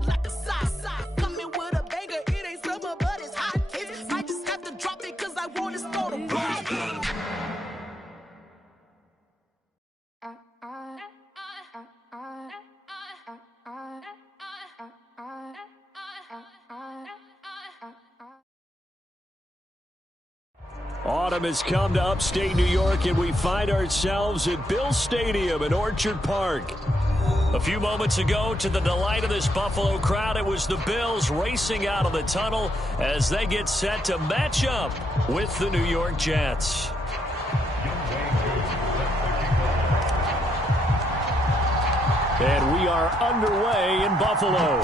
body like a sock. Coming with a banger, it ain't summer, but it's hot. Kids might just have to drop it, cause I want to start a block. Autumn has come to upstate New York, and we find ourselves at Bill Stadium in Orchard Park. A few moments ago, to the delight of this Buffalo crowd, it was the Bills racing out of the tunnel as they get set to match up with the New York Jets. And we are underway in Buffalo.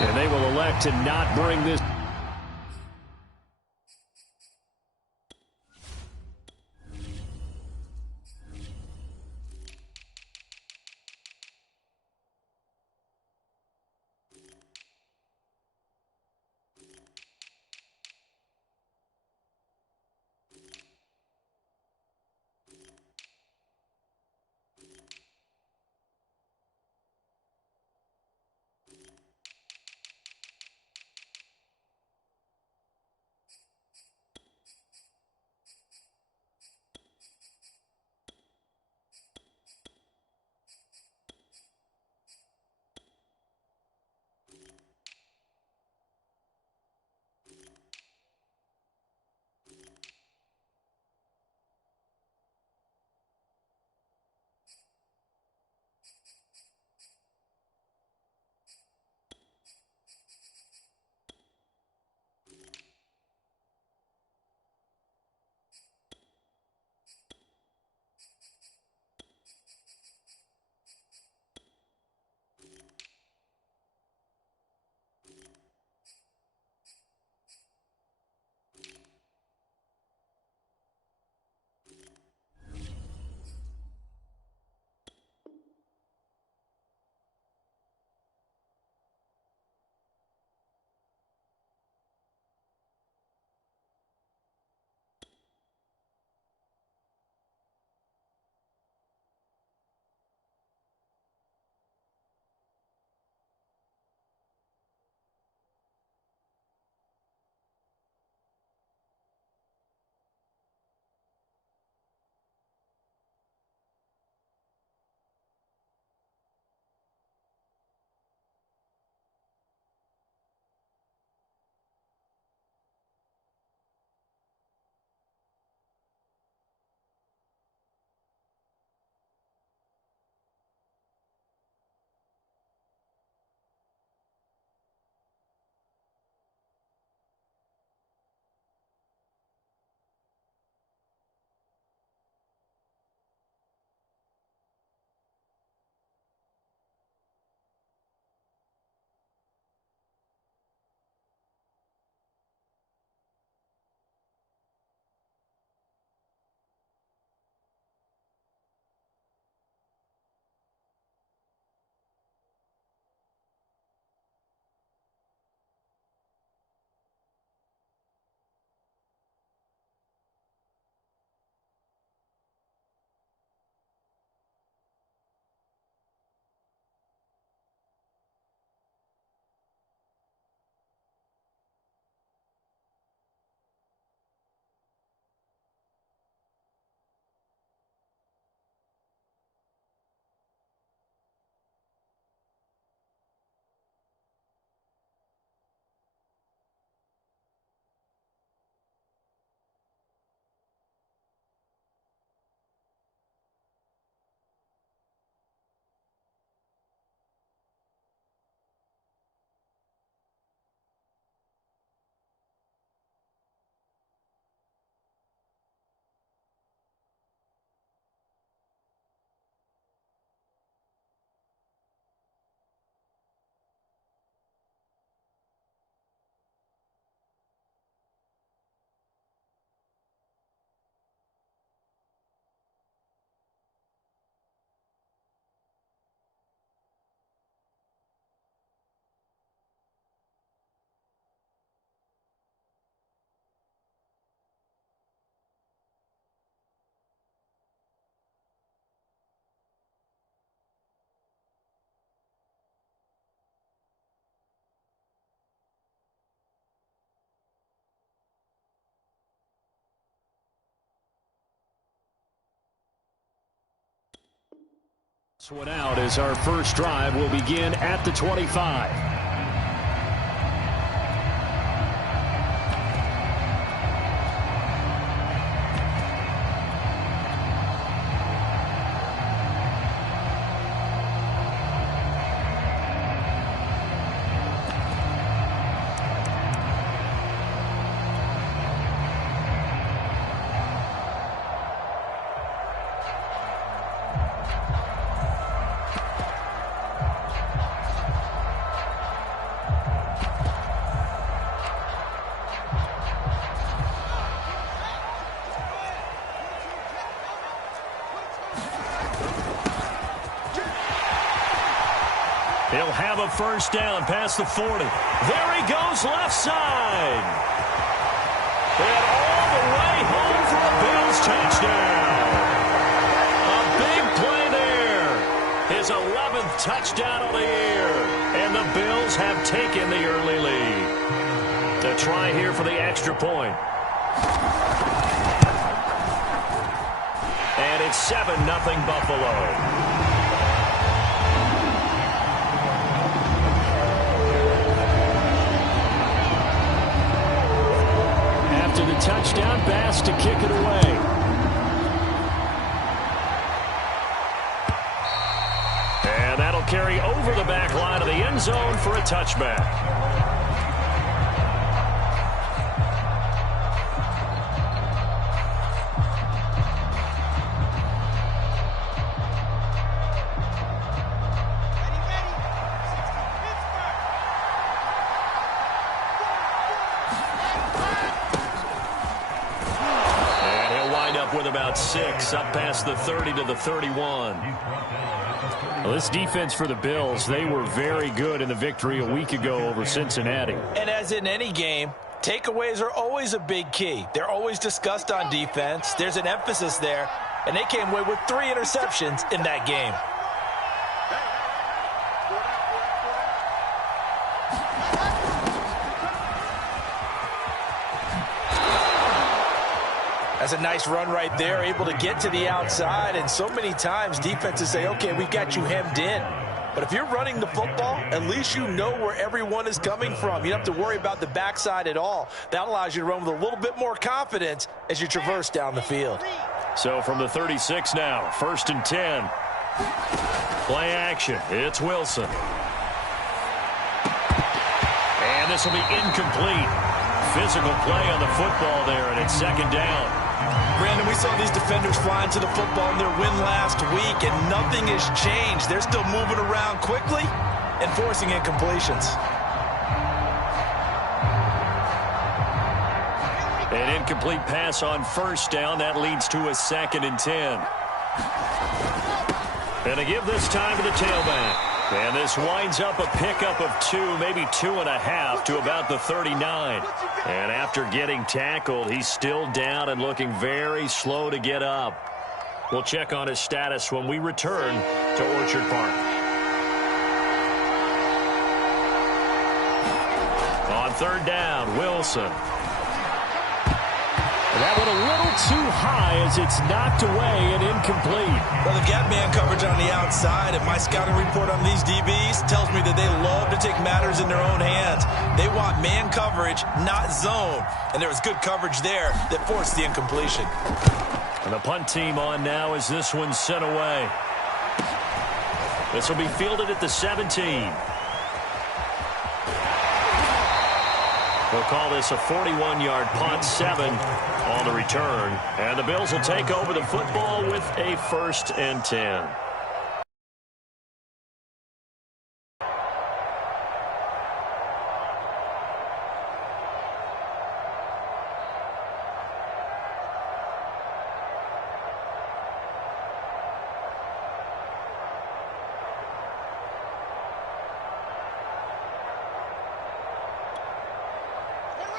And they will elect to not bring this. This one out as our first drive will begin at the 25. He'll have a first down past the 40. There he goes, left side. And all the way home for a Bills touchdown. A big play there. His 11th touchdown of the year. And the Bills have taken the early lead. To try here for the extra point. And it's 7-0 Buffalo. Touchdown, Bass to kick it away. And that'll carry over the back line of the end zone for a touchback. With about 6 up past the 30 to the 31. Well, this defense for the Bills, they were very good in the victory a week ago over Cincinnati. And as in any game, takeaways are always a big key. They're always discussed on defense. There's an emphasis there, and they came away with 3 interceptions in that game. That's a nice run right there, able to get to the outside. And so many times defenses say, okay, we've got you hemmed in. But if you're running the football, at least you know where everyone is coming from. You don't have to worry about the backside at all. That allows you to run with a little bit more confidence as you traverse down the field. So from the 36 now, 1st and 10. Play action. It's Wilson. And this will be incomplete. Physical play on the football there, and it's 2nd down. Brandon, we saw these defenders flying to the football in their win last week, and nothing has changed. They're still moving around quickly and forcing incompletions. An incomplete pass on 1st down. That leads to a 2nd and 10. And they give this time to the tailback. And this winds up a pickup of 2, maybe 2.5 to about the 39. And after getting tackled, he's still down and looking very slow to get up. We'll check on his status when we return to Orchard Park. On 3rd down, Wilson. That one a little too high as it's knocked away and incomplete. Well, they've got man coverage on the outside, and my scouting report on these DBs tells me that they love to take matters in their own hands. They want man coverage, not zone. And there was good coverage there that forced the incompletion. And the punt team on now as this one's sent away. This will be fielded at the 17. We'll call this a 41-yard punt, 7 on the return. And the Bills will take over the football with a 1st and 10.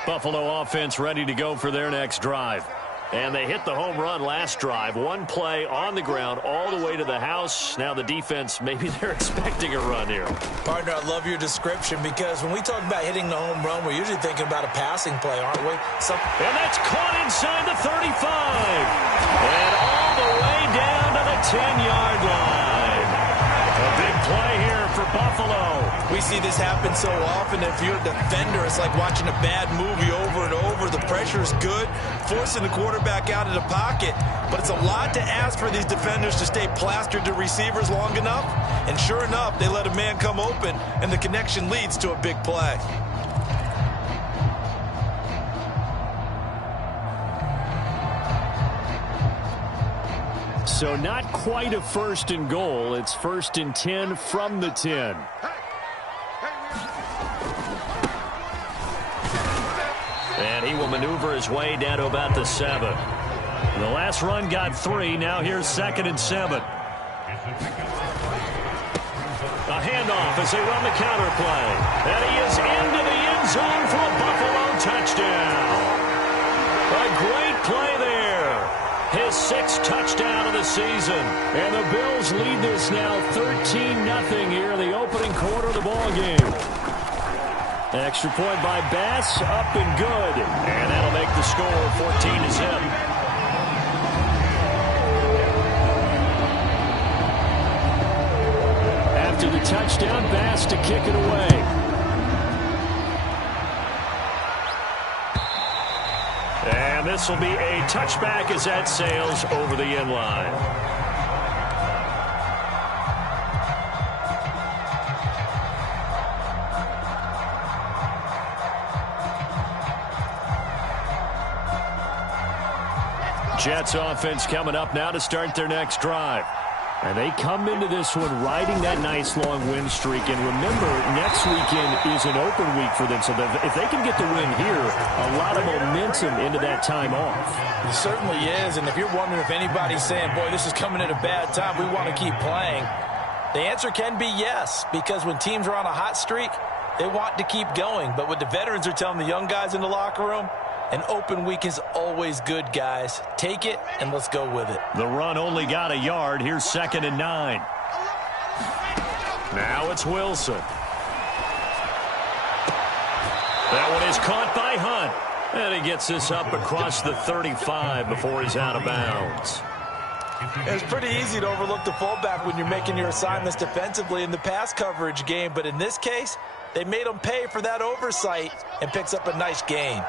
Buffalo offense ready to go for their next drive. And they hit the home run last drive. One play on the ground all the way to the house. Now the defense, maybe they're expecting a run here. Partner, I love your description because when we talk about hitting the home run, we're usually thinking about a passing play, aren't we? And that's caught inside the 35. And all the way down to the 10-yard line. for Buffalo. We see this happen so often. If you're a defender, it's like watching a bad movie over and over. The pressure is good, forcing the quarterback out of the pocket. But it's a lot to ask for these defenders to stay plastered to receivers long enough. And sure enough, they let a man come open, and the connection leads to a big play. So not quite a 1st and goal. It's 1st and 10 from the 10. And he will maneuver his way down to about the 7. The last run got 3. Now here's 2nd and 7. A handoff as they run the counter play. And he is into the end zone for a Buffalo touchdown. A great play there. His 6th touchdown of the season. And the Bills lead this now 13-0 here in the opening quarter of the ball game. Extra point by Bass, up and good. And that'll make the score 14-0. After the touchdown, Bass to kick it away. And this will be a touchback as that sails over the end line. Jets offense coming up now to start their next drive. And they come into this one riding that nice long win streak. And remember, next weekend is an open week for them. So if they can get the win here, a lot of momentum into that time off. It certainly is. And if you're wondering if anybody's saying, boy, this is coming at a bad time, we want to keep playing, the answer can be yes. Because when teams are on a hot streak, they want to keep going. But what the veterans are telling the young guys in the locker room, an open week is always good, guys. Take it, and let's go with it. The run only got a yard. Here's 2nd and 9. Now it's Wilson. That one is caught by Hunt. And he gets this up across the 35 before he's out of bounds. It's pretty easy to overlook the fullback when you're making your assignments defensively in the pass coverage game. But in this case, they made him pay for that oversight and picks up a nice gain.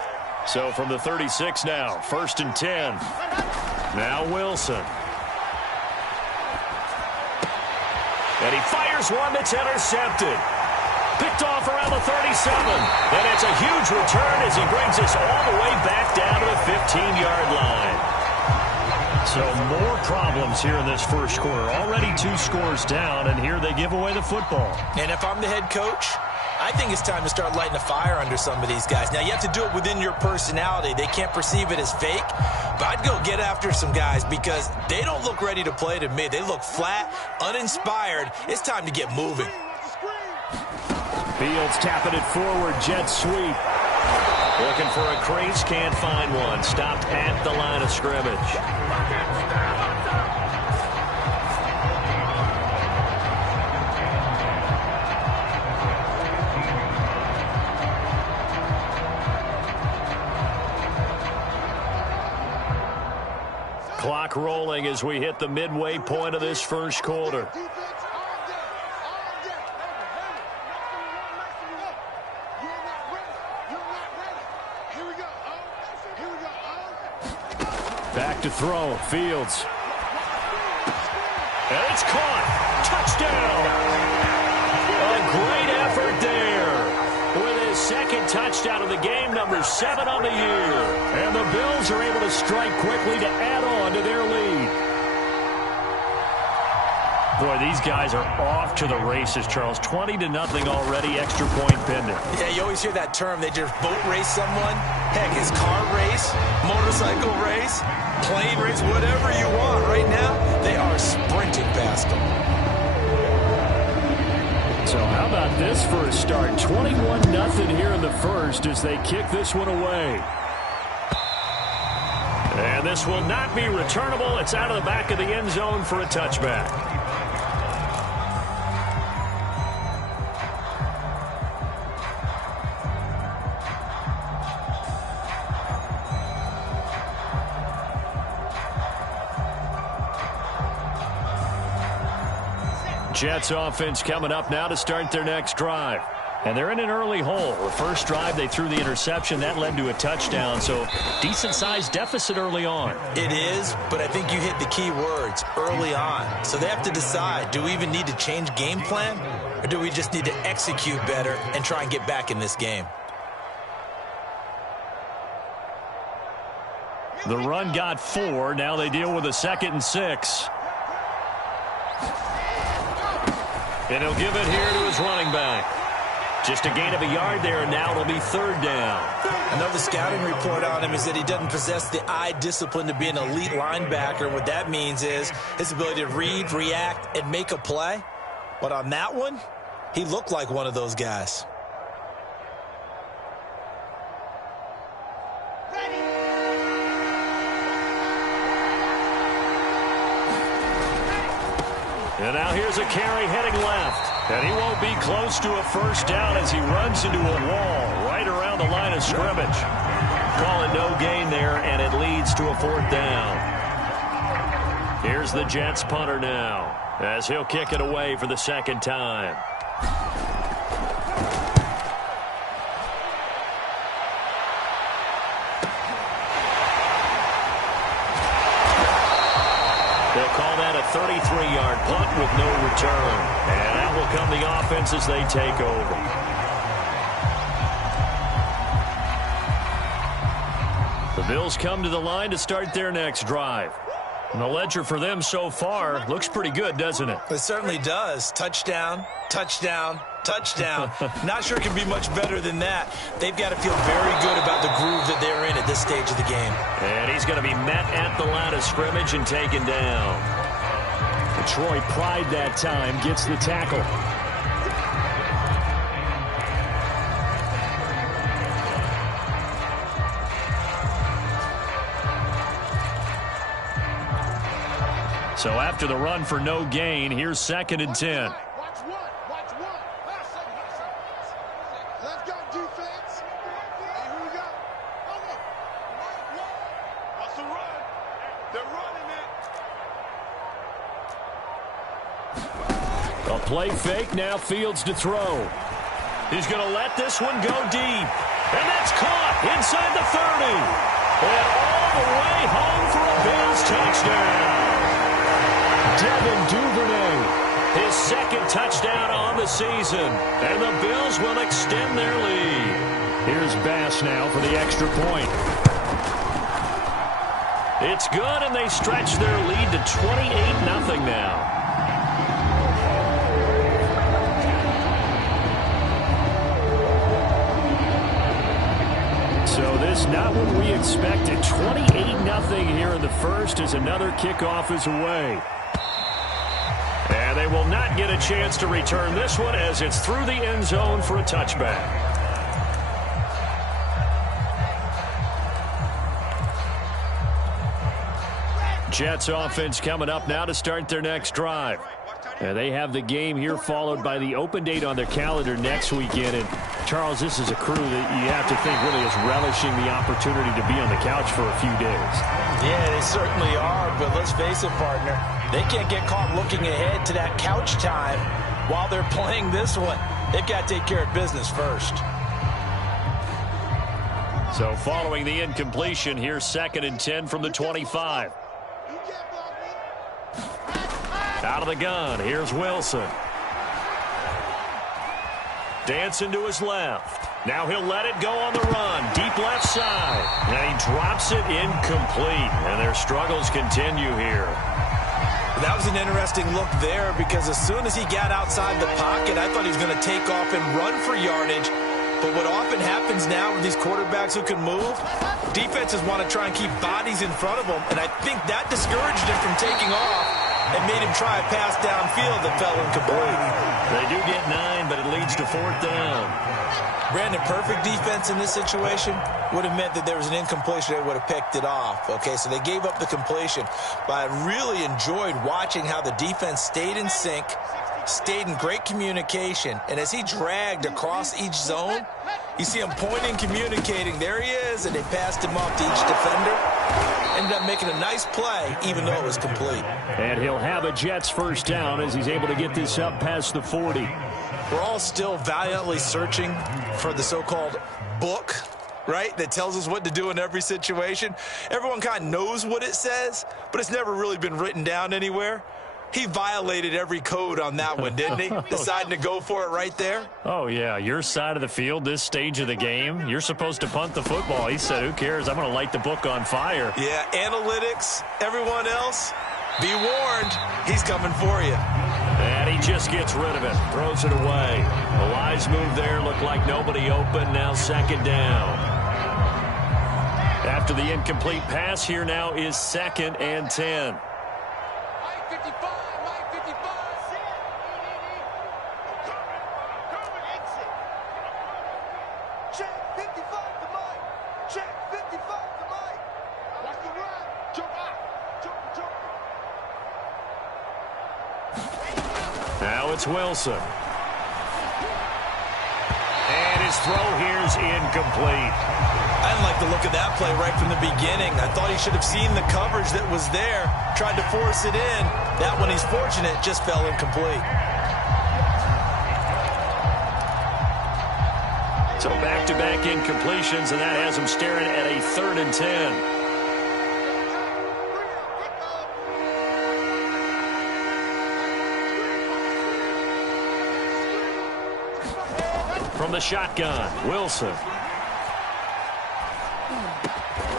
So from the 36 now, 1st and 10. Now Wilson. And he fires one that's intercepted. Picked off around the 37. And it's a huge return as he brings us all the way back down to the 15-yard line. So more problems here in this first quarter. Already 2 scores down, and here they give away the football. And if I'm the head coach, I think it's time to start lighting a fire under some of these guys. Now, you have to do it within your personality. They can't perceive it as fake. But I'd go get after some guys because they don't look ready to play to me. They look flat, uninspired. It's time to get moving. Fields tapping it forward. Jet sweep. Looking for a crease. Can't find one. Stopped at the line of scrimmage. Clock rolling as we hit the midway point of this first quarter. Back to throw. Fields. And it's caught. Touchdown. A great effort there. With his 2nd touchdown of the game, number 7 on the year. And the Bills are able to strike quickly to add on to their lead. Boy, these guys are off to the races, Charles. 20-0 already, extra point pending. Yeah, you always hear that term. They just boat race someone. Heck, it's car race, motorcycle race, plane race, whatever you want. Right now, they are sprinting past them. So how about this for a start? 21-0 here in the first as they kick this one away. And this will not be returnable. It's out of the back of the end zone for a touchback. Jets offense coming up now to start their next drive. And they're in an early hole. The first drive, they threw the interception. That led to a touchdown, so decent-sized deficit early on. It is, but I think you hit the key words, early on. So they have to decide, do we even need to change game plan, or do we just need to execute better and try and get back in this game? The run got 4. Now they deal with a 2nd and 6. And he'll give it here to his running back. Just a gain of a yard there, and now it'll be 3rd down. Another scouting report on him is that he doesn't possess the eye discipline to be an elite linebacker. What that means is his ability to read, react, and make a play. But on that one, he looked like one of those guys. And now here's a carry heading left. And he won't be close to a first down as he runs into a wall right around the line of scrimmage. Call it no gain there, and it leads to a 4th down. Here's the Jets punter now as he'll kick it away for the 2nd time. They'll call that a 33-yard punt with no return. And that will come the offense as they take over. The Bills come to the line to start their next drive. And the ledger for them so far looks pretty good, doesn't it? It certainly does. Touchdown, touchdown, touchdown. Not sure it can be much better than that. They've got to feel very good about the groove that they're in at this stage of the game. And he's going to be met at the line of scrimmage and taken down. Detroit Pride that time gets the tackle. So after the run for no gain, here's 2nd and 10. Watch one. Let's go, defense. Hey, who we got? What's the run? They're running it. A play fake, now Fields to throw. He's going to let this one go deep. And that's caught inside the 30. And all the way home for a Bills touchdown. Devin Duvernay, his 2nd touchdown on the season, and the Bills will extend their lead. Here's Bass now for the extra point. It's good, and they stretch their lead to 28-0 now. So this not what we expected. 28-0 here in the first as another kickoff is away. And they will not get a chance to return this one as it's through the end zone for a touchback. Jets offense coming up now to start their next drive. And they have the game here followed by the open date on their calendar next weekend. And Charles, this is a crew that you have to think really is relishing the opportunity to be on the couch for a few days. Yeah, they certainly are, but let's face it, partner. They can't get caught looking ahead to that couch time while they're playing this one. They've got to take care of business first. So following the incompletion, here's 2nd and 10 from the 25. Out of the gun, here's Wilson. Dancing to his left. Now he'll let it go on the run. Deep left side. And he drops it incomplete. And their struggles continue here. That was an interesting look there because as soon as he got outside the pocket, I thought he was going to take off and run for yardage. But what often happens now with these quarterbacks who can move, defenses want to try and keep bodies in front of them. And I think that discouraged him from taking off and made him try a pass downfield that fell incomplete. They do get 9, but it leads to 4th down. Brandon, perfect defense in this situation would have meant that there was an incompletion. They would have picked it off. Okay, so they gave up the completion. But I really enjoyed watching how the defense stayed in sync, stayed in great communication. And as he dragged across each zone, you see him pointing, communicating. There he is, and they passed him off to each defender. Ended up making a nice play, even though it was complete. And he'll have a Jets first down as he's able to get this up past the 40. We're all still valiantly searching for the so-called book, right, that tells us what to do in every situation. Everyone kind of knows what it says, but it's never really been written down anywhere. He violated every code on that one, didn't he? Deciding to go for it right there. Oh, yeah, your side of the field, this stage of the game, you're supposed to punt the football. He said, who cares? I'm going to light the book on fire. Yeah, analytics, everyone else, be warned, he's coming for you. And he just gets rid of it, throws it away. A wise move there, looked like nobody open, now second down. After the incomplete pass, here now is 2nd and 10. Now it's Wilson. And his throw here's incomplete. I didn't like the look of that play right from the beginning. I thought he should have seen the coverage that was there, tried to force it in. That one, he's fortunate, just fell incomplete. So back-to-back incompletions, and that has him staring at a 3rd and 10. From the shotgun, Wilson.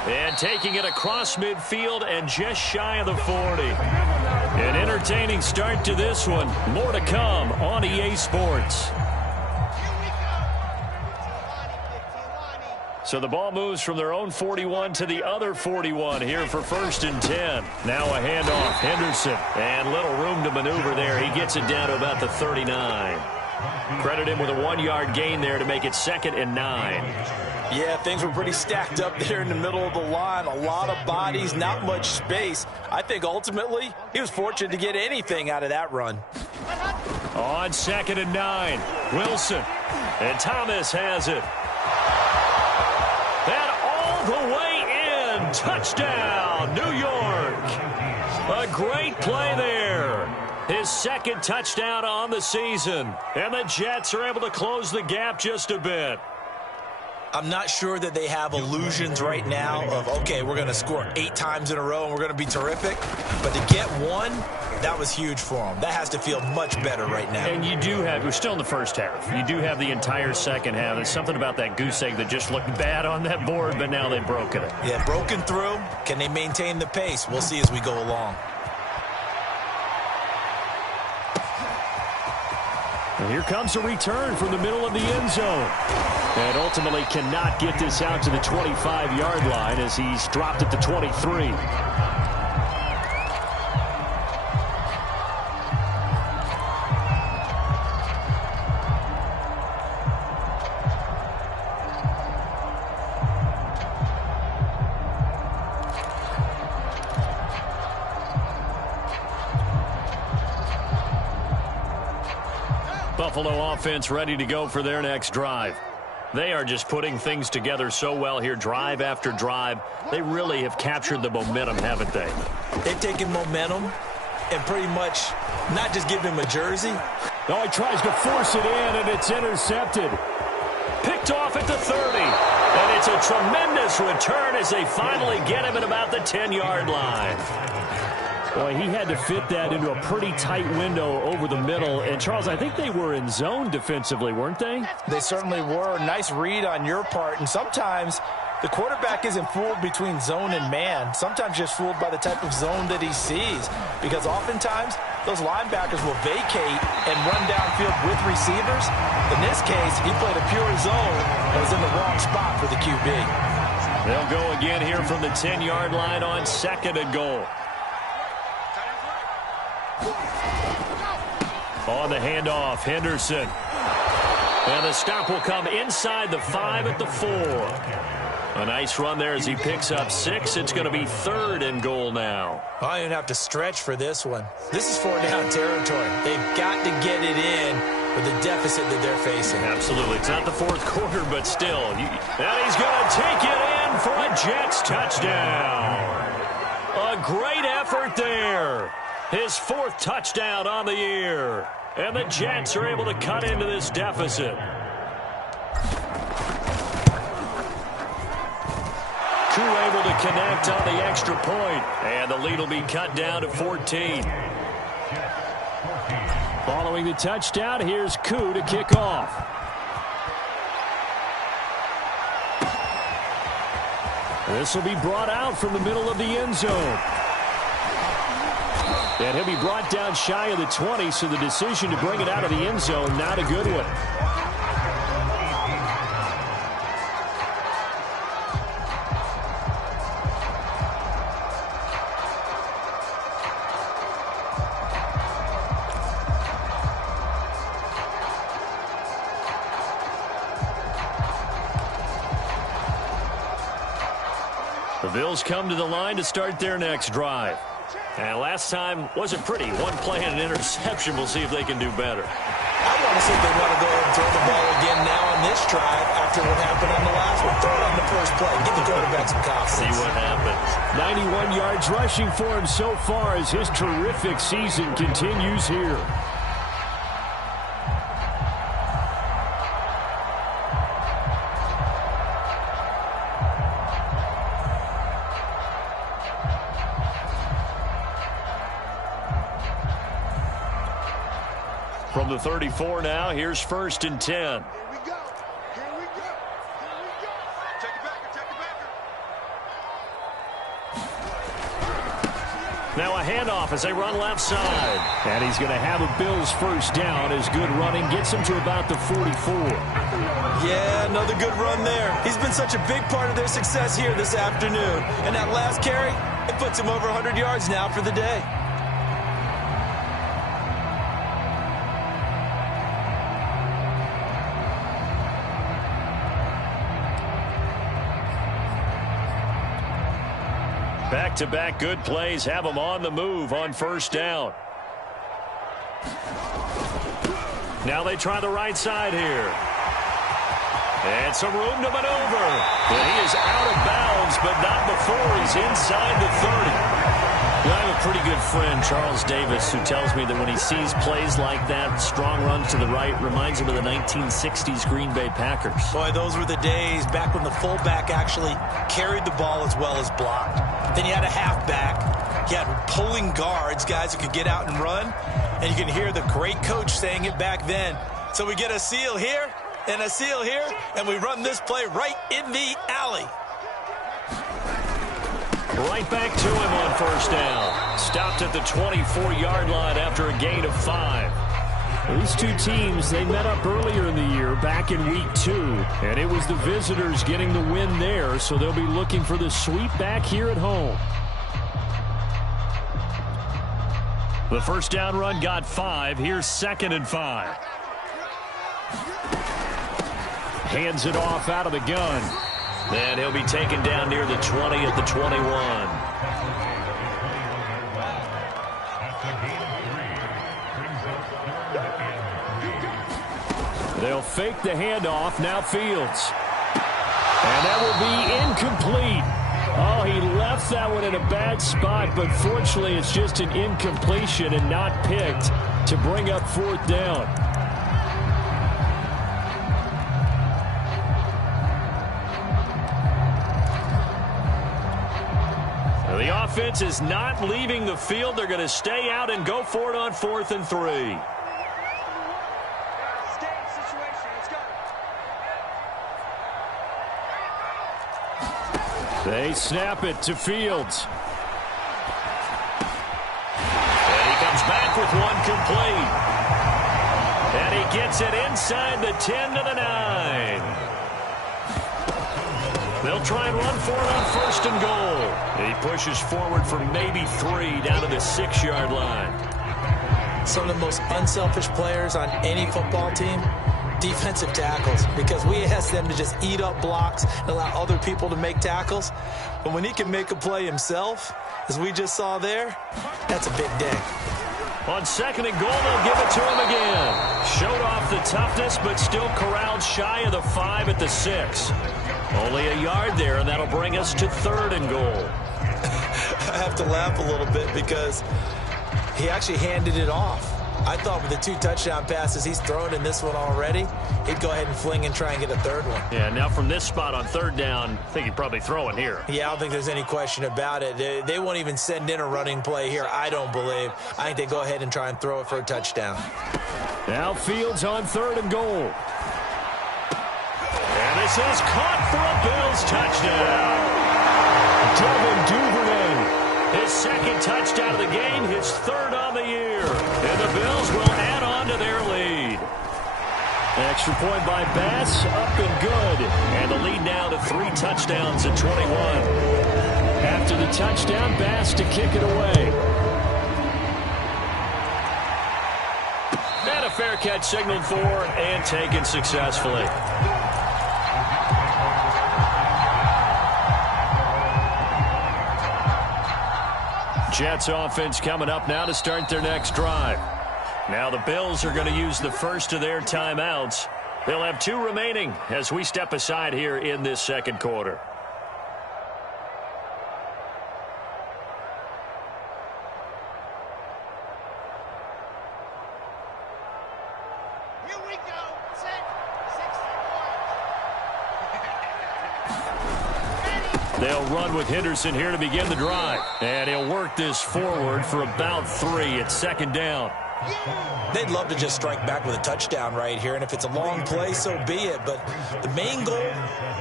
And taking it across midfield and just shy of the 40. An entertaining start to this one. More to come on EA Sports. So the ball moves from their own 41 to the other 41 here for 1st and 10. Now a handoff, Henderson. And little room to maneuver there. He gets it down to about the 39. Credit him with a 1-yard gain there to make it 2nd and 9. Yeah, things were pretty stacked up there in the middle of the line. A lot of bodies, not much space. I think ultimately he was fortunate to get anything out of that run. On 2nd and 9, Wilson. And Thomas has it. And all the way in. Touchdown, New York. A great play there. His 2nd touchdown on the season. And the Jets are able to close the gap just a bit. I'm not sure that they have illusions right now of, okay, we're going to score 8 times in a row and we're going to be terrific. But to get one, that was huge for them. That has to feel much better right now. And you do have, we're still in the first half. You do have the entire second half. There's something about that goose egg that just looked bad on that board, but now they've broken it. Yeah, broken through. Can they maintain the pace? We'll see as we go along. And here comes a return from the middle of the end zone. And ultimately cannot get this out to the 25-yard line as he's dropped at the 23. Buffalo offense ready to go for their next drive. They are just putting things together so well here, drive after drive. They really have captured the momentum, haven't they? They've taken momentum and pretty much not just give him a jersey. Oh, he tries to force it in, and it's intercepted. Picked off at the 30. And it's a tremendous return as they finally get him at about the 10-yard line. Boy, he had to fit that into a pretty tight window over the middle. And, Charles, I think they were in zone defensively, weren't they? They certainly were. Nice read on your part. And sometimes the quarterback isn't fooled between zone and man. Sometimes just fooled by the type of zone that he sees. Because oftentimes those linebackers will vacate and run downfield with receivers. In this case, he played a pure zone that was in the wrong spot for the QB. They'll go again here from the 10-yard line on 2nd and goal. On the handoff, Henderson. And the stop will come inside the 5 at the 4. A nice run there as he picks up 6. It's going to be 3rd and goal now. I don't even have to stretch for this one. This is 4-down territory. They've got to get it in with the deficit that they're facing. Absolutely. It's not the 4th quarter, but still. And he's going to take it in for a Jets touchdown. great effort there. His 4th touchdown on the year. And the Jets are able to cut into this deficit. Koo able to connect on the extra point. And the lead will be cut down to 14. Following the touchdown, here's Koo to kick off. This will be brought out from the middle of the end zone. And he'll be brought down shy of the 20, so the decision to bring it out of the end zone, not a good one. The Bills come to the line to start their next drive. And last time wasn't pretty. One play and an interception. We'll see if they can do better. I want to see if they want to go and throw the ball again now on this drive after what happened on the last one. Throw it on the first play. Give the quarterback some confidence. See what happens. 91 yards rushing for him so far as his terrific season continues here. From the 34 now, here's 1st and 10. Here we go. Here we go. Here we go. Take it back. Take it back. Now a handoff as they run left side. And he's going to have a Bills 1st down as good running gets him to about the 44. Yeah, another good run there. He's been such a big part of their success here this afternoon. And that last carry, it puts him over 100 yards now for the day. Back-to-back good plays have them on the move on 1st down. Now they try the right side here. And some room to maneuver. But he is out of bounds, but not before he's inside the 30. I have a pretty good friend, Charles Davis, who tells me that when he sees plays like that, strong runs to the right, reminds him of the 1960s Green Bay Packers. Boy, those were the days back when the fullback actually carried the ball as well as blocked. Then you had a halfback. You had pulling guards, guys who could get out and run. And you can hear the great coach saying it back then. So we get a seal here and a seal here, and we run this play right in the alley. Right back to him on 1st down. Stopped at the 24-yard line after a gain of 5. These two teams, they met up earlier in the year, back in week 2. And it was the visitors getting the win there, so they'll be looking for the sweep back here at home. The 1st down run got 5. Here's 2nd and 5. Hands it off out of the gun. And he'll be taken down near the 20 at the 21. They'll fake the handoff. Now Fields. And that will be incomplete. Oh, he left that one in a bad spot, but fortunately it's just an incompletion and not picked to bring up 4th down. The offense is not leaving the field. They're going to stay out and go for it on 4th and 3. They snap it to Fields. And he comes back with one complete. And he gets it inside the 10 to the 9. They'll try and run for it on 1st and goal. He pushes forward for maybe 3 down to the 6-yard line. Some of the most unselfish players on any football team, defensive tackles, because we ask them to just eat up blocks and allow other people to make tackles. But when he can make a play himself, as we just saw there, that's a big day. On 2nd and goal, they'll give it to him again. Showed off the toughness, but still corralled shy of the 5 at the 6. Only a yard there, and that'll bring us to 3rd and goal. have to laugh a little bit because he actually handed it off. I thought with the 2 touchdown passes he's thrown in this one already, he'd go ahead and fling and try and get a third one. Yeah, now from this spot on third down, I think he'd probably throw it here. Yeah, I don't think there's any question about it. They won't even send in a running play here, I don't believe. I think they go ahead and try and throw it for a touchdown. Now Fields on 3rd and goal. And this is caught for a Bills touchdown. Devin Duvernay. His 2nd touchdown of the game, his 3rd on the year. And the Bills will add on to their lead. Extra point by Bass, up and good. And the lead now to 3 touchdowns at 21. After the touchdown, Bass to kick it away. And a fair catch signaled for and taken successfully. Jets offense coming up now to start their next drive. Now the Bills are going to use the first of their timeouts. They'll have 2 remaining as we step aside here in this 2nd quarter. Here we go. Set. 6 They'll run with Henderson here to begin the drive. And he'll work this forward for about 3. It's 2nd down. They'd love to just strike back with a touchdown right here, and if it's a long play, so be it. But the main goal,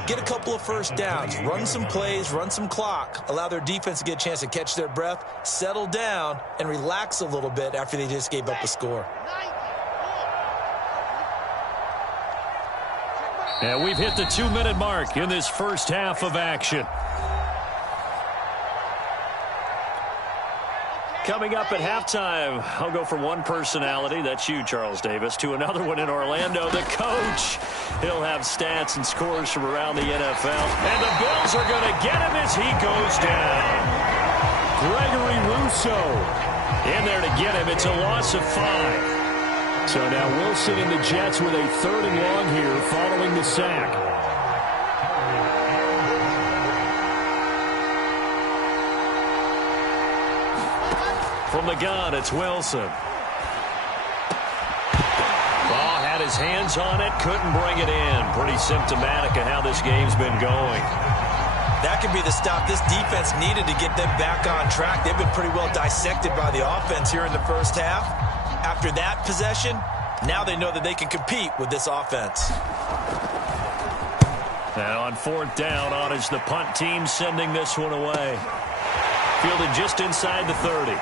get a couple of first downs, run some plays, run some clock, allow their defense to get a chance to catch their breath, settle down, and relax a little bit after they just gave up a score. And we've hit the 2-minute mark in this first half of action. Coming up at halftime, I'll go from one personality, that's you, Charles Davis, to another one in Orlando, the coach. He'll have stats and scores from around the NFL. And the Bills are going to get him as he goes down. Gregory Rousseau in there to get him. It's a loss of 5. So now Wilson and the Jets with a 3rd and long here following the sack. From the gun, it's Wilson. Ball had his hands on it, couldn't bring it in. Pretty symptomatic of how this game's been going. That could be the stop this defense needed to get them back on track. They've been pretty well dissected by the offense here in the first half. After that possession, now they know that they can compete with this offense. And on 4th down, on is the punt team sending this one away. Fielded just inside the 30.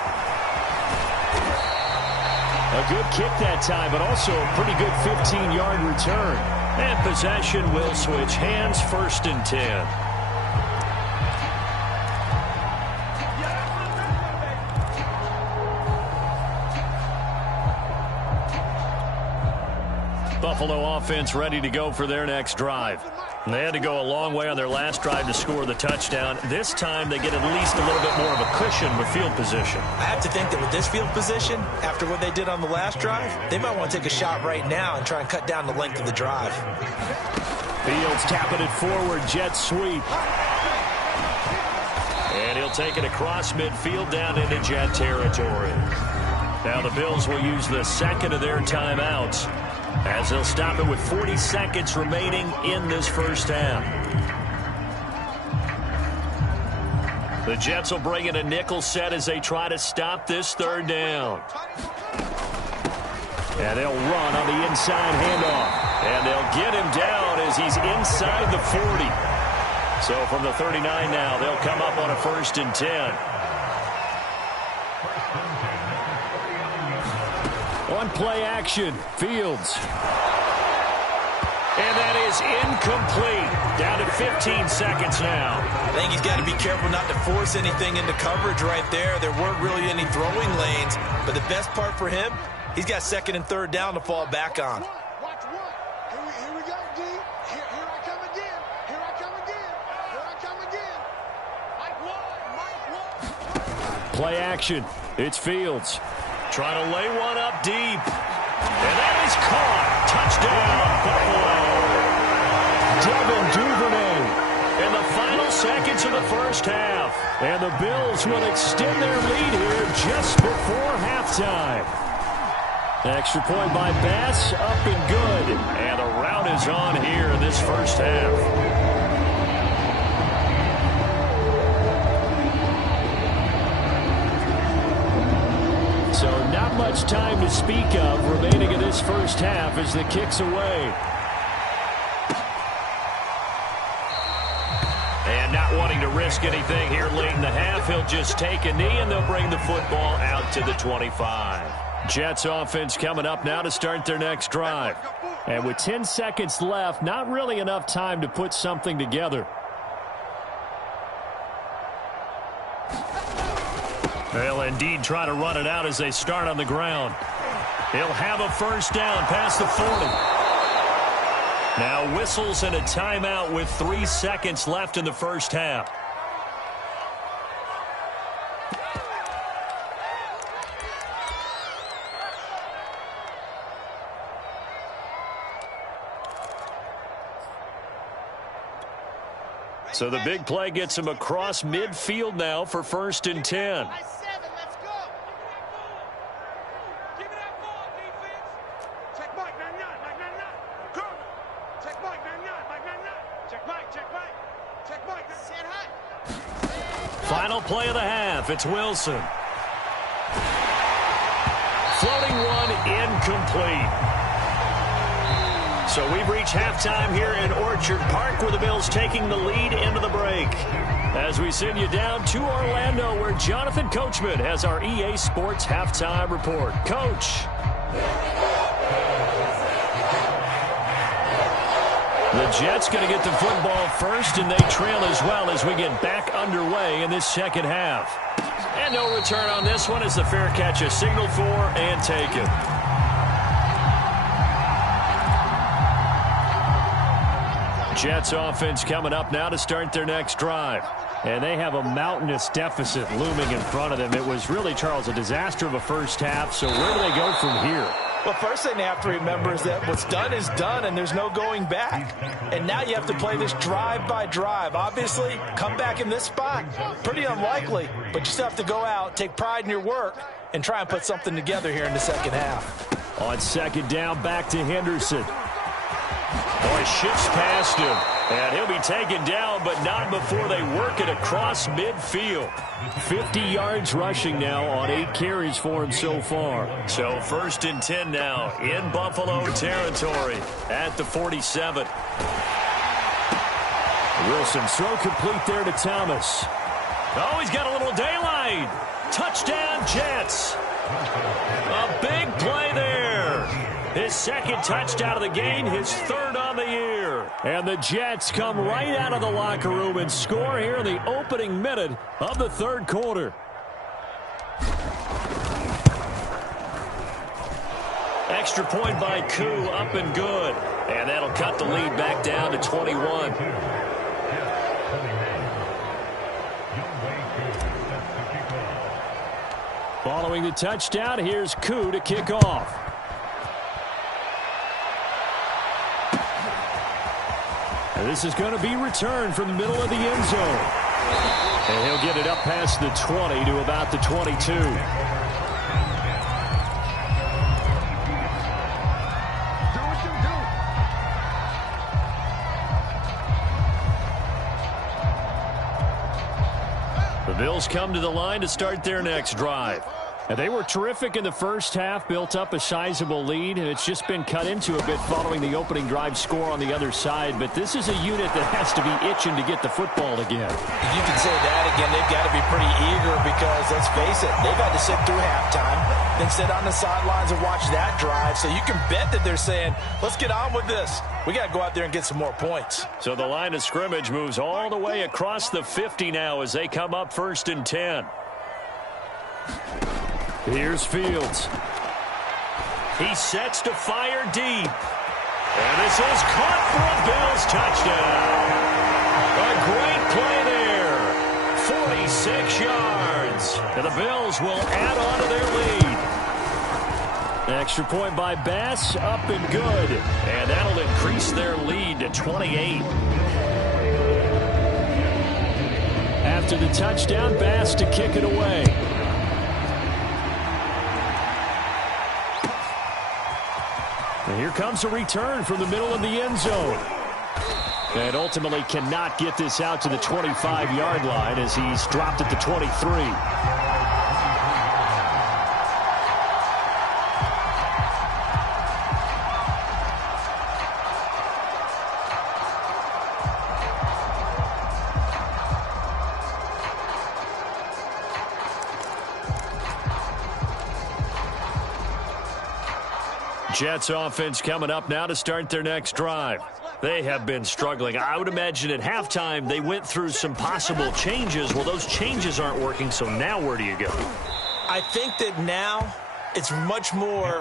A good kick that time, but also a pretty good 15-yard return. And possession will switch hands, 1st and 10. Buffalo offense ready to go for their next drive. And they had to go a long way on their last drive to score the touchdown. This time they get at least a little bit more of a cushion with field position. I have to think that with this field position, after what they did on the last drive, they might want to take a shot right now and try and cut down the length of the drive. Fields tapping it forward, jet sweep. And he'll take it across midfield down into jet territory. Now the Bills will use the 2nd of their timeouts, as they'll stop it with 40 seconds remaining in this first half. The Jets will bring in a nickel set as they try to stop this 3rd down. And they'll run on the inside handoff. And they'll get him down as he's inside the 40. So from the 39 now, they'll come up on a 1st and 10. On play action, Fields. And that is incomplete. Down to 15 seconds now. I think he's got to be careful not to force anything into coverage right there. There weren't really any throwing lanes. But the best part for him, he's got 2nd and 3rd down to fall back on. Watch what? Here we go, D. Here I come again. Here I come again. Here I come again. Mike Wood. Play action. It's Fields. Trying to lay one up deep. And that is caught. Touchdown, Buffalo. Devin Duvernay. And the final seconds of the first half. And the Bills will extend their lead here just before halftime. Extra point by Bass, up and good. And the rout is on here in this first half. So not much time to speak of remaining in this first half as the kick's away. And not wanting to risk anything here late in the half, he'll just take a knee and they'll bring the football out to the 25. Jets offense coming up now to start their next drive. And with 10 seconds left, not really enough time to put something together. They'll indeed try to run it out as they start on the ground. He'll have a first down past the 40. Now whistles and a timeout with 3 seconds left in the first half. So the big play gets him across midfield now for 1st and 10. Let's go. Give me that ball, defense. Check Mike, 9-9. Corner. Check Mike, 9-9. Check Mike. Check Mike. Set high. Final play of the half. It's Wilson. Floating one, incomplete. So we've reached halftime here in Orchard Park with the Bills taking the lead into the break. As we send you down to Orlando where Jonathan Coachman has our EA Sports halftime report. Coach. The Jets going to get the football first, and they trail as well as we get back underway in this second half. And no return on this one as the fair catch is signaled for and taken. Jets offense coming up now to start their next drive. And they have a mountainous deficit looming in front of them. It was really, Charles, a disaster of a first half. So where do they go from here? Well, first thing they have to remember is that what's done is done, and there's no going back. And now you have to play this drive by drive. Obviously, come back in this spot, pretty unlikely. But you still have to go out, take pride in your work, and try and put something together here in the second half. On second down, back to Henderson. Boy, shifts past him, and he'll be taken down, but not before they work it across midfield. 50 yards rushing now on 8 carries for him so far. So 1st and 10 now in Buffalo territory at the 47. Wilson throw complete there to Thomas. Oh, he's got a little daylight. Touchdown, Jets. A big play there. His second touchdown of the game, his 3rd on the year. And the Jets come right out of the locker room and score here in the opening minute of the 3rd quarter. Extra point by Koo, up and good. And that'll cut the lead back down to 21. Following the touchdown, here's Koo to kick off. And this is going to be returned from the middle of the end zone. And he'll get it up past the 20 to about the 22. The Bills come to the line to start their next drive. And they were terrific in the first half, built up a sizable lead, and it's just been cut into a bit following the opening drive score on the other side. But this is a unit that has to be itching to get the football again. You can say that again. They've got to be pretty eager because, let's face it, they've had to sit through halftime, then sit on the sidelines and watch that drive. So you can bet that they're saying, let's get on with this. We got to go out there and get some more points. So the line of scrimmage moves all the way across the 50 now as they come up 1st and 10. Here's Fields. He sets to fire deep. And this is caught for a Bills touchdown. A great play there. 46 yards. And the Bills will add on to their lead. Extra point by Bass, up and good. And that'll increase their lead to 28. to the touchdown pass to kick it away. And here comes a return from the middle of the end zone. And ultimately cannot get this out to the 25-yard line as he's dropped at the 23. Jets offense coming up now to start their next drive. They have been struggling. I would imagine at halftime they went through some possible changes. Well, those changes aren't working, so now where do you go? I think that now it's much more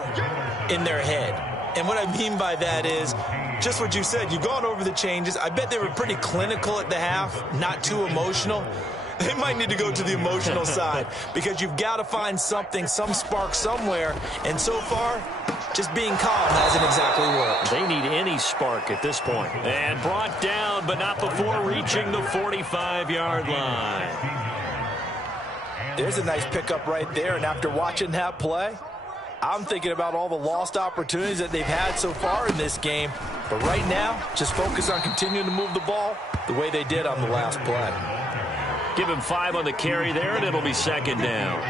in their head. And what I mean by that is just what you said. You've gone over the changes. I bet they were pretty clinical at the half, not too emotional. They might need to go to the emotional side because you've got to find something, some spark somewhere. And so far, just being calm hasn't exactly worked. They need any spark at this point. And brought down, but not before reaching the 45-yard line. There's a nice pickup right there. And after watching that play, I'm thinking about all the lost opportunities that they've had so far in this game. But right now, just focus on continuing to move the ball the way they did on the last play. Give him 5 on the carry there, and it'll be second down.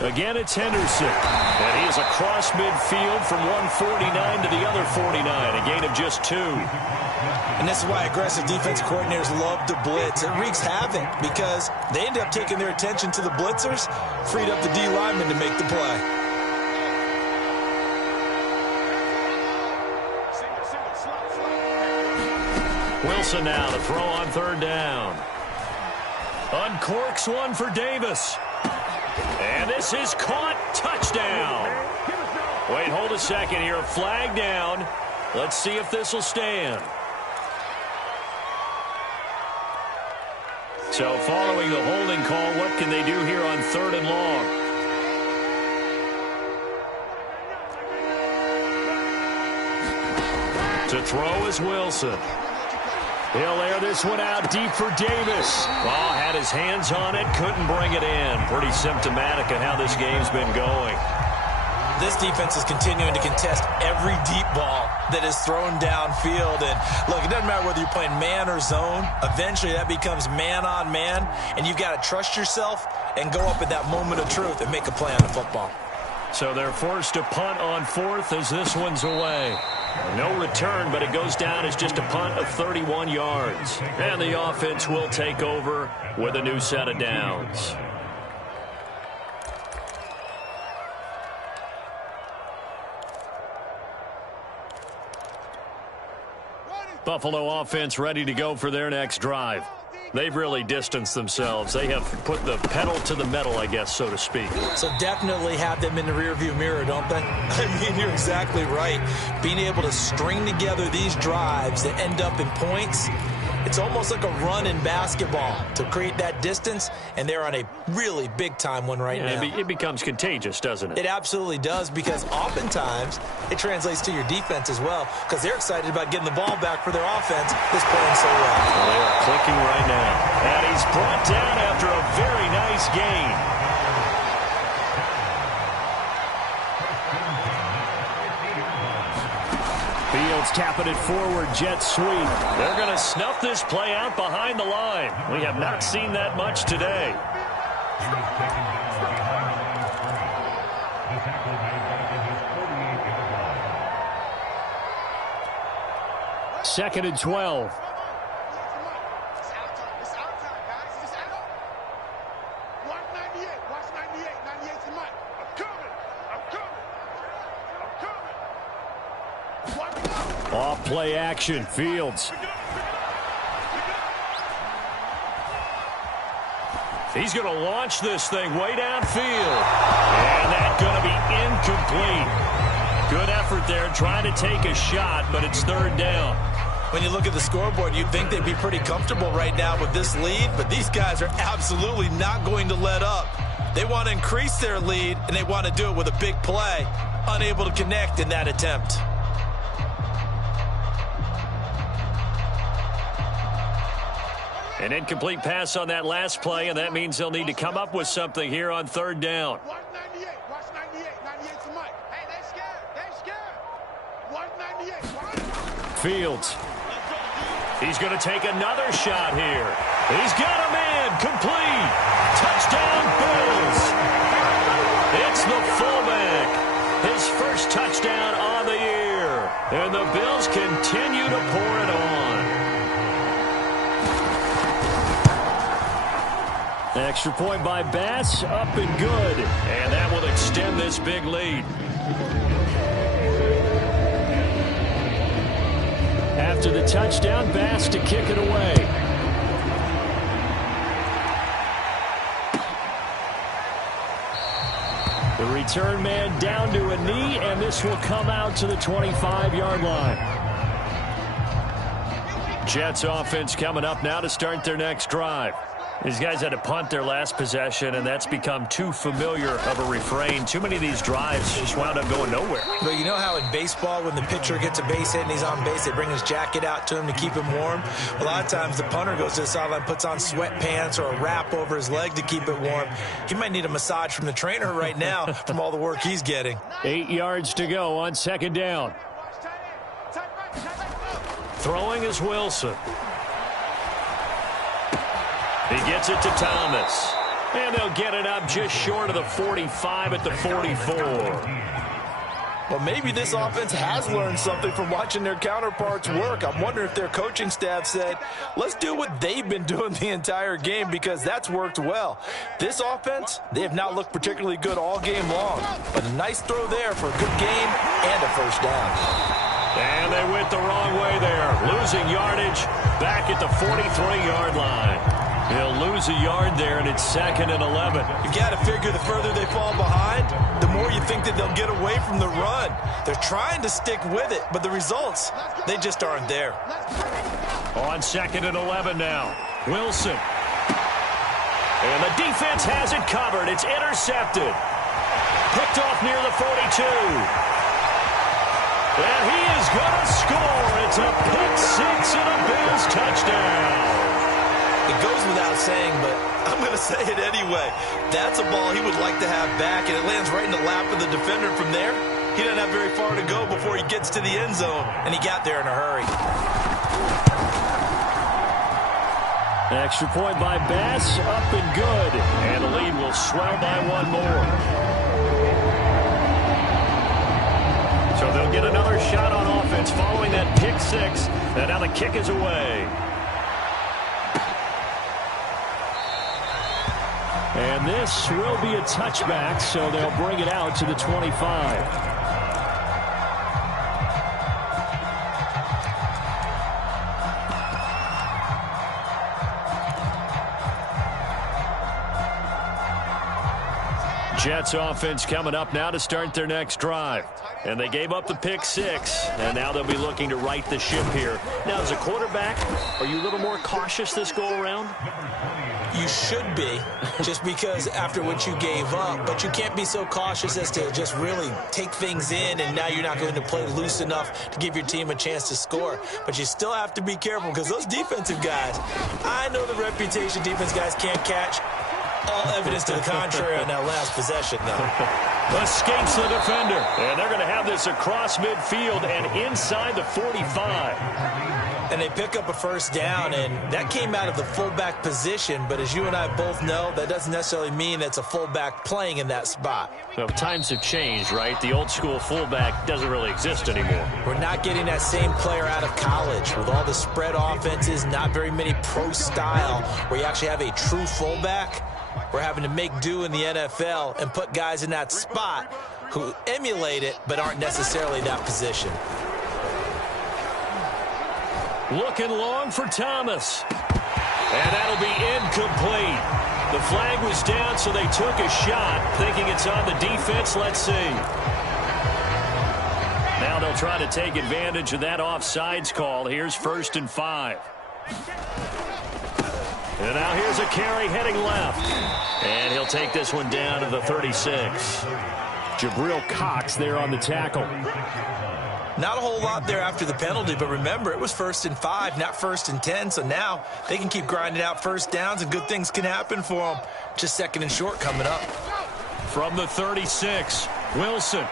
Again, it's Henderson. And he is across midfield from 149 to the other 49, a gain of just 2. And this is why aggressive defense coordinators love to blitz. It wreaks havoc because they end up taking their attention to the blitzers, freed up the D lineman to make the play. Wilson now to throw on third down. Uncorks one for Davis. And this is caught. Touchdown. Wait, hold a second here. Flag down. Let's see if this will stand. So following the holding call, what can they do here on third and long? To throw is Wilson. He'll air this one out deep for Davis. Oh, had his hands on it, couldn't bring it in. Pretty symptomatic of how this game's been going. This defense is continuing to contest every deep ball that is thrown downfield. And look, it doesn't matter whether you're playing man or zone. Eventually that becomes man on man, and you've got to trust yourself and go up at that moment of truth and make a play on the football. So they're forced to punt on fourth as this one's away. No return, but it goes down as just a punt of 31 yards. And the offense will take over with a new set of downs. Buffalo offense ready to go for their next drive. They've really distanced themselves. They have put the pedal to the metal, I guess, so to speak. So definitely have them in the rearview mirror, don't they? I mean, you're exactly right. Being able to string together these drives that end up in points, it's almost like a run in basketball to create that distance, and they're on a really big-time one right now. It becomes contagious, doesn't it? It absolutely does, because oftentimes it translates to your defense as well, because they're excited about getting the ball back for their offense that's playing so well. Well, they are clicking right now. And he's brought down after a very nice gain. Fields tapping it forward, jet sweep. They're going to snuff this play out behind the line. We have not seen that much today. Second and 12. Off play action, Fields. He's going to launch this thing way downfield. And that's going to be incomplete. Good effort there, trying to take a shot, but it's third down. When you look at the scoreboard, you'd think they'd be pretty comfortable right now with this lead, but these guys are absolutely not going to let up. They want to increase their lead, and they want to do it with a big play. Unable to connect in that attempt. An incomplete pass on that last play, and that means they'll need to come up with something here on third down. Watch 98. Watch 98. 98's the mic. Hey, they scared. They scared. Watch 98. Fields. He's going to take another shot here. He's got him in. Complete. Touchdown, Bills. It's the fullback. His first touchdown on the year. And the Bills continue to pour it on. Extra point by Bass, up and good. And that will extend this big lead. After the touchdown, Bass to kick it away. The return man down to a knee, and this will come out to the 25-yard line. Jets offense coming up now to start their next drive. These guys had to punt their last possession, and that's become too familiar of a refrain. Too many of these drives just wound up going nowhere. But you know how in baseball, when the pitcher gets a base hit and he's on base, they bring his jacket out to him to keep him warm? A lot of times the punter goes to the sideline, puts on sweatpants or a wrap over his leg to keep it warm. He might need a massage from the trainer right now from all the work he's getting. 8 yards to go on second down. Throwing is Wilson. He gets it to Thomas. And they'll get it up just short of the 45 at the 44. Well, maybe this offense has learned something from watching their counterparts work. I'm wondering if their coaching staff said, let's do what they've been doing the entire game, because that's worked well. This offense, they have not looked particularly good all game long. But a nice throw there for a good game and a first down. And they went the wrong way there. Losing yardage back at the 43-yard line. He'll lose a yard there, and it's 2nd and 11. You got to figure the further they fall behind, the more you think that they'll get away from the run. They're trying to stick with it, but the results, they just aren't there. On 2nd and 11 now. Wilson. And the defense has it covered. It's intercepted. Picked off near the 42. And he is going to score. It's a pick six and a Bills touchdown. It goes without saying, but I'm going to say it anyway. That's a ball he would like to have back, and it lands right in the lap of the defender from there. He doesn't have very far to go before he gets to the end zone, and he got there in a hurry. Extra point by Bass, up and good. And the lead will swell by one more. So they'll get another shot on offense following that pick six, and now the kick is away. And this will be a touchback, so they'll bring it out to the 25. Jets offense coming up now to start their next drive. And they gave up the pick six, and now they'll be looking to right the ship here. Now, as a quarterback, are you a little more cautious this go-around? You should be, just because after what you gave up, but you can't be so cautious as to just really take things in, and now you're not going to play loose enough to give your team a chance to score. But you still have to be careful, because those defensive guys, I know the reputation defense guys can't catch. All evidence to the contrary on that last possession, though. Escapes the defender, and they're going to have this across midfield and inside the 45. And they pick up a first down, and that came out of the fullback position. But as you and I both know, that doesn't necessarily mean it's a fullback playing in that spot. Well, times have changed, right? The old school fullback doesn't really exist anymore. We're not getting that same player out of college with all the spread offenses, not very many pro style where you actually have a true fullback. We're having to make do in the NFL and put guys in that spot who emulate it but aren't necessarily that position. Looking long for Thomas. And that'll be incomplete. The flag was down, so they took a shot, thinking it's on the defense. Let's see. Now they'll try to take advantage of that offsides call. Here's 1st and 5. And now here's a carry heading left. And he'll take this one down to the 36. Jabril Cox there on the tackle. Not a whole lot there after the penalty, but remember, it was 1st and 5, not 1st and 10, so now they can keep grinding out first downs and good things can happen for them. Just 2nd and short coming up. From the 36, Wilson.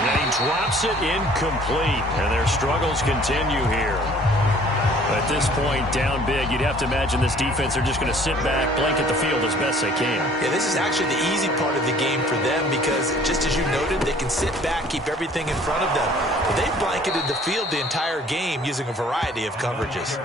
And he drops it incomplete, and their struggles continue here. At this point, down big, you'd have to imagine this defense are just going to sit back, blanket the field as best they can. Yeah, this is actually the easy part of the game for them because, just as you noted, they can sit back, keep everything in front of them. But they've blanketed the field the entire game using a variety of coverages.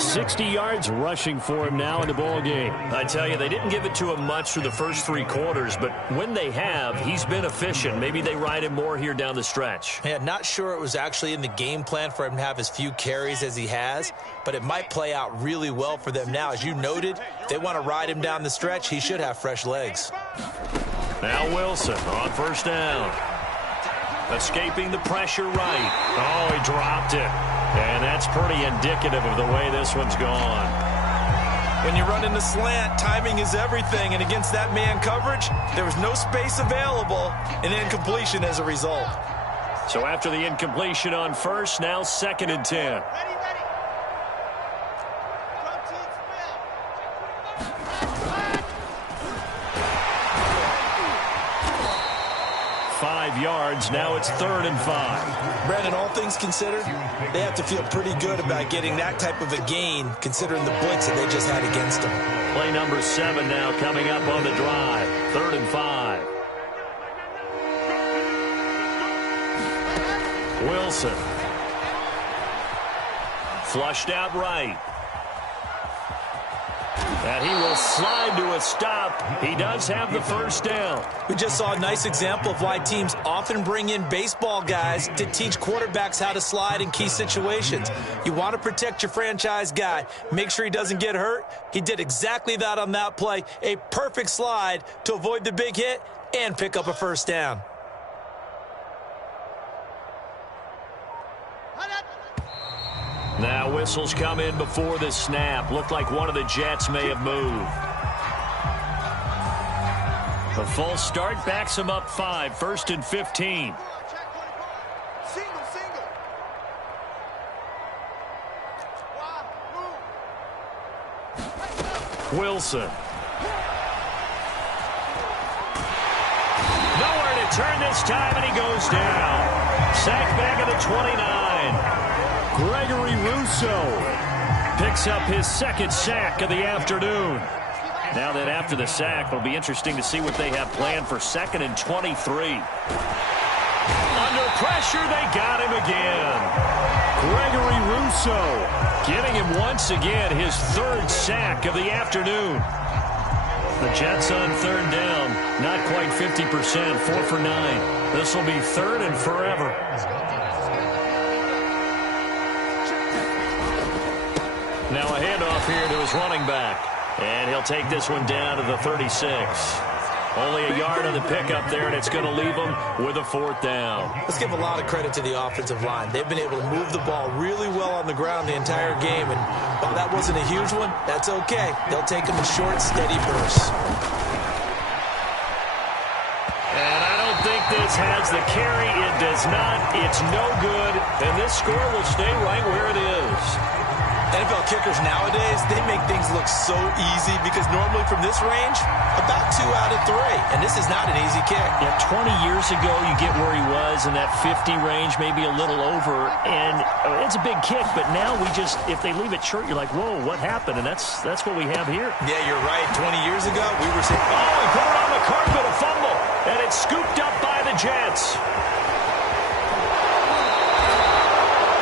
60 yards rushing for him now in the ball game. I tell you, they didn't give it to him much through the first 3 quarters, but when they have, he's been efficient. Maybe they ride him more here down the stretch. Yeah, not sure it was actually in the game plan for him to have as few carries as he has, but it might play out really well for them now. As you noted, if they want to ride him down the stretch, he should have fresh legs. Now Wilson on 1st down. Escaping the pressure right. Oh, he dropped it. And that's pretty indicative of the way this one's gone. When you run in the slant, timing is everything. And against that man coverage, there was no space available, and incompletion as a result. So after the incompletion on 1st, now 2nd and 10. 5 yards. Now it's 3rd and 5. Brandon, all things considered, they have to feel pretty good about getting that type of a gain, considering the blitz that they just had against them. Play number 7 now coming up on the drive. 3rd and 5. Wilson. Flushed out right. And he will slide to a stop. He does have the 1st down. We just saw a nice example of why teams often bring in baseball guys to teach quarterbacks how to slide in key situations. You want to protect your franchise guy. Make sure he doesn't get hurt. He did exactly that on that play. A perfect slide to avoid the big hit and pick up a 1st down. Now whistles come in before the snap. Looked like one of the Jets may have moved. The full start backs him up 5. 1st and 15. Wilson. Nowhere to turn this time, and he goes down. Sacked back at the 29. Gregory Rousseau picks up his 2nd sack of the afternoon. Now that after the sack, it'll be interesting to see what they have planned for 2nd and 23. Under pressure, they got him again. Gregory Rousseau getting him once again his 3rd sack of the afternoon. The Jets on 3rd down, not quite 50%, 4 for 9. This will be 3rd and forever. Now a handoff here to his running back. And he'll take this one down to the 36. Only a yard on the pickup there, and it's going to leave him with a 4th down. Let's give a lot of credit to the offensive line. They've been able to move the ball really well on the ground the entire game. And while that wasn't a huge one, that's okay. They'll take them in short, steady bursts. And I don't think this has the carry. It does not. It's no good. And this score will stay right where it is. NFL kickers nowadays, they make things look so easy because normally from this range, about 2 out of 3. And this is not an easy kick. Yeah, 20 years ago, you get where he was in that 50 range, maybe a little over. And it's a big kick, but now we just, if they leave it short, you're like, whoa, what happened? And that's what we have here. Yeah, you're right. 20 years ago, we were saying, oh, he put it on the carpet, a fumble. And it's scooped up by the Jets.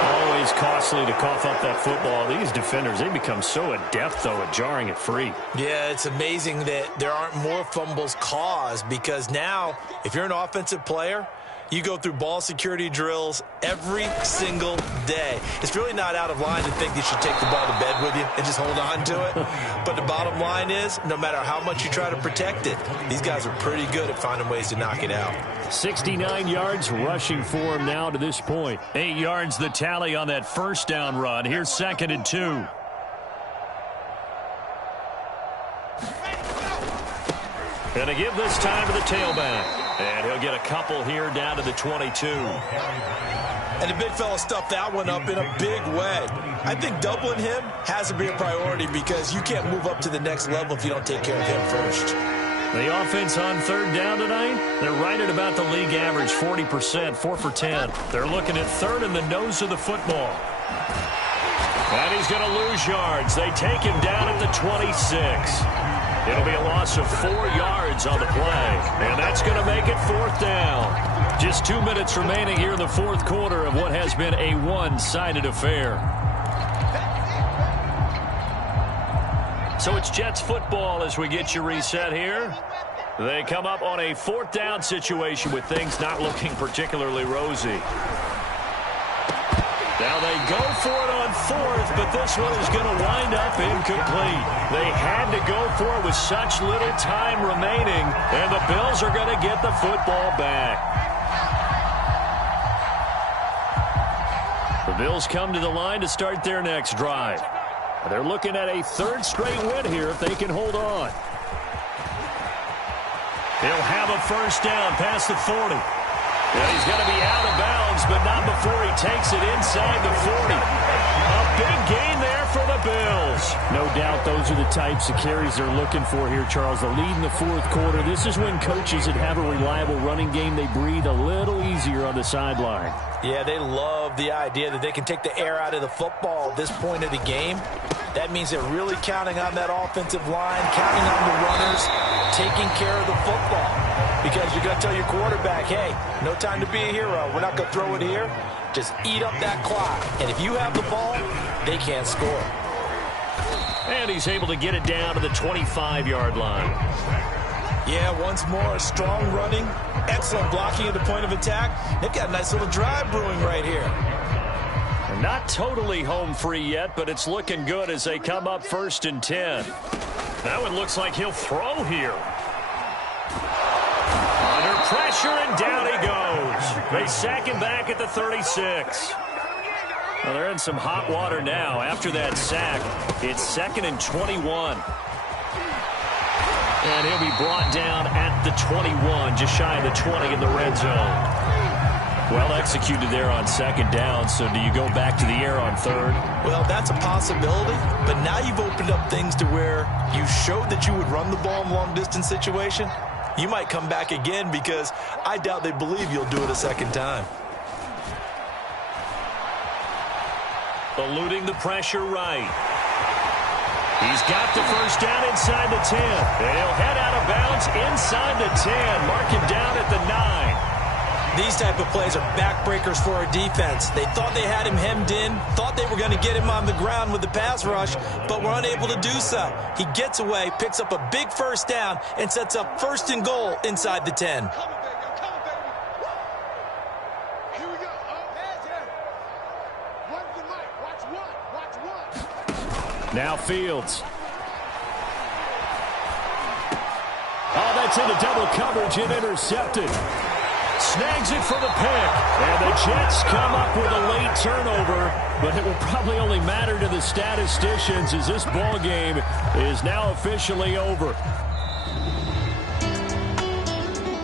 Always costly to cough up that football. These defenders, they become so adept, though, at jarring it free. Yeah, it's amazing that there aren't more fumbles caused because now, if you're an offensive player, you go through ball security drills every single day. It's really not out of line to think you should take the ball to bed with you and just hold on to it. But the bottom line is, no matter how much you try to protect it, these guys are pretty good at finding ways to knock it out. 69 yards rushing for him now to this point. 8 yards the tally on that 1st down run. Here's 2nd and 2. Gonna give this time to the tailback. And he'll get a couple here down to the 22. And the big fella stuffed that one up in a big way. I think doubling him has to be a priority because you can't move up to the next level if you don't take care of him first. The offense on third down tonight, they're right at about the league average, 40%, 4 for 10. They're looking at third in the nose of the football. And he's going to lose yards. They take him down at the 26. It'll be a loss of 4 yards on the play. And that's going to make it fourth down. Just 2 minutes remaining here in the fourth quarter of what has been a one-sided affair. So it's Jets football as we get you reset here. They come up on a fourth down situation with things not looking particularly rosy. Now they go for it on fourth, but this one is going to wind up incomplete. They had to go for it with such little time remaining, and the Bills are going to get the football back. The Bills come to the line to start their next drive. They're looking at a third straight win here if they can hold on. He'll have a first down past the 40. And he's going to be out of bounds, but not before he takes it inside the 40. A big gain there for the Bills. No doubt those are the types of carries they're looking for here, Charles. The lead in the fourth quarter. This is when coaches that have a reliable running game, they breathe a little easier on the sideline. Yeah, they love the idea that they can take the air out of the football at this point of the game. That means they're really counting on that offensive line, counting on the runners, taking care of the football. Because you're going to tell your quarterback, hey, no time to be a hero. We're not going to throw it here. Just eat up that clock. And if you have the ball, they can't score. And he's able to get it down to the 25-yard line. Yeah, once more, strong running, excellent blocking at the point of attack. They've got a nice little drive brewing right here. Not totally home free yet, but it's looking good as they come up 1st and 10. Now it looks like he'll throw here. Under pressure, and down he goes. They sack him back at the 36. Well, they're in some hot water now. After that sack, it's 2nd and 21. And he'll be brought down at the 21, just shy of the 20 in the red zone. Well executed there on 2nd down, so do you go back to the air on 3rd? Well, that's a possibility, but now you've opened up things to where you showed that you would run the ball in a long-distance situation. You might come back again because I doubt they believe you'll do it a second time. Eluding the pressure right. He's got the first down inside the 10. And he'll head out of bounds inside the 10. Mark him down at the 9. These type of plays are backbreakers for our defense. They thought they had him hemmed in, thought they were going to get him on the ground with the pass rush, but were unable to do so. He gets away, picks up a big first down, and sets up 1st and goal inside the 10. Now Fields. Oh, that's into double coverage and intercepted. Snags it for the pick. And the Jets come up with a late turnover, but it will probably only matter to the statisticians as this ball game is now officially over.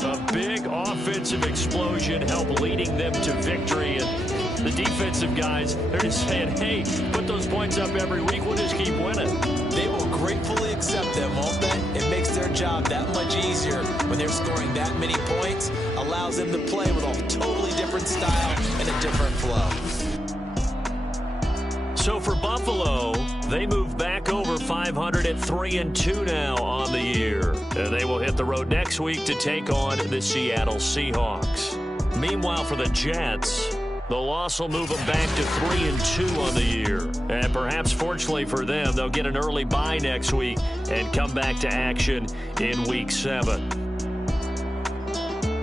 A big offensive explosion helped leading them to victory, and the defensive guys, they're just saying, hey, put those points up every week, we'll just keep winning. They will gratefully accept them, won't they? It makes their job that much easier when they're scoring that many points, allows them to play with a totally different style and a different flow. So for Buffalo, they move back over 500 at 3-2 now on the year. And they will hit the road next week to take on the Seattle Seahawks. Meanwhile, for the Jets, the loss will move them back to 3-2 on the year. And perhaps fortunately for them, they'll get an early bye next week and come back to action in Week 7.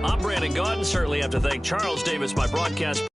I'm Brandon Gaudin. Certainly have to thank Charles Davis, my broadcast